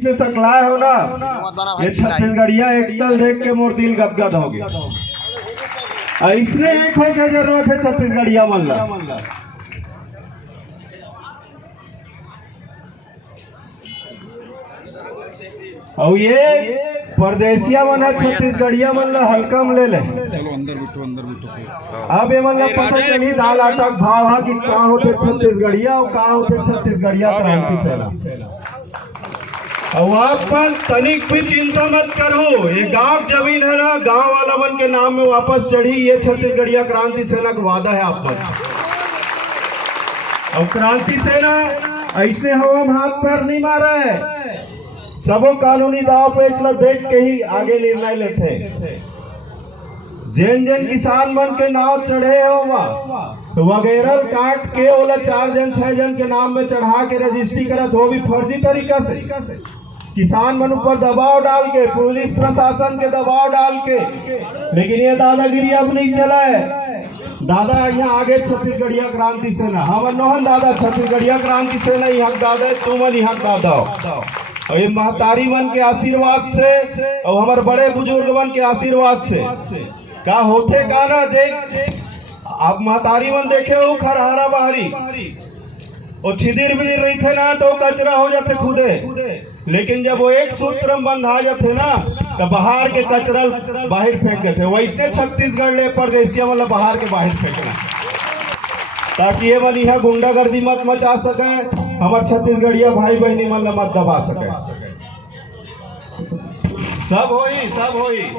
दिन से सकलाए हो ना, ये छत्तीसगढ़िया एकदल देख के मोर दिल गदगद हो गया। ऐसने एक हो के जरूरत है छत्तीसगढ़िया मन ला। और ये परदेसिया मन छत्तीसगढ़िया मन ला हल्का में ले ले। चलो अंदर बैठो। अब ये मन ला पता चली दाल आटा भाव हा कि का होते छत्तीसगढ़िया और का होते छत्तीसगढ़िया क्रांति सेना। और आप पर तनिक भी चिंता मत करो, ये गांव जमीन है ना, गांव वाला मन के नाम में वापस चढ़ी, ये छत्तीसगढ़िया क्रांति सेना का वादा है आप पर। और क्रांति सेना ऐसे हवा में हाथ पैर नहीं मारा है, सबो कानूनी दाव पेच ला देख के ही आगे निर्णय लेते। जेन जेन किसान मन के नाव चढ़े हो तो वगैरह काट के ओला 4 जन 6 जन के नाम में चढ़ा के रजिस्ट्री करत हो भी फर्जी तरीका से। किसान मन ऊपर दबाव डाल के, पुलिस प्रशासन के दबाव डाल के, लेकिन ये दादागिरी अब नहीं चला है। दादा यहाँ आगे छत्तीसगढ़िया क्रांति सेना, हम नोहन दादा छत्तीसगढ़िया क्रांति सेना यहाँ दादा, तुमन यहाँ दादा। और ये महतारी मन के आशीर्वाद से और हमारे बड़े बुजुर्ग मन के आशीर्वाद से का होते का ना देख। आप महतारी मन देखे हो खरहारा बाहरी और छिदिर बिदिर रही थे ना तो कचरा हो जाते खुदे, लेकिन जब वो एक सूत्र में बंधा जाते ना तो बाहर के कचरा बाहर फेंक देते। वैसे छत्तीसगढ़ ले परदेसिया मतलब बाहर के बाहर फेंकना, ताकि ये मन यहाँ गुंडागर्दी मत मचा सके, हमारे छत्तीसगढ़िया भाई बहनी मन मत दबा सके। सब होई।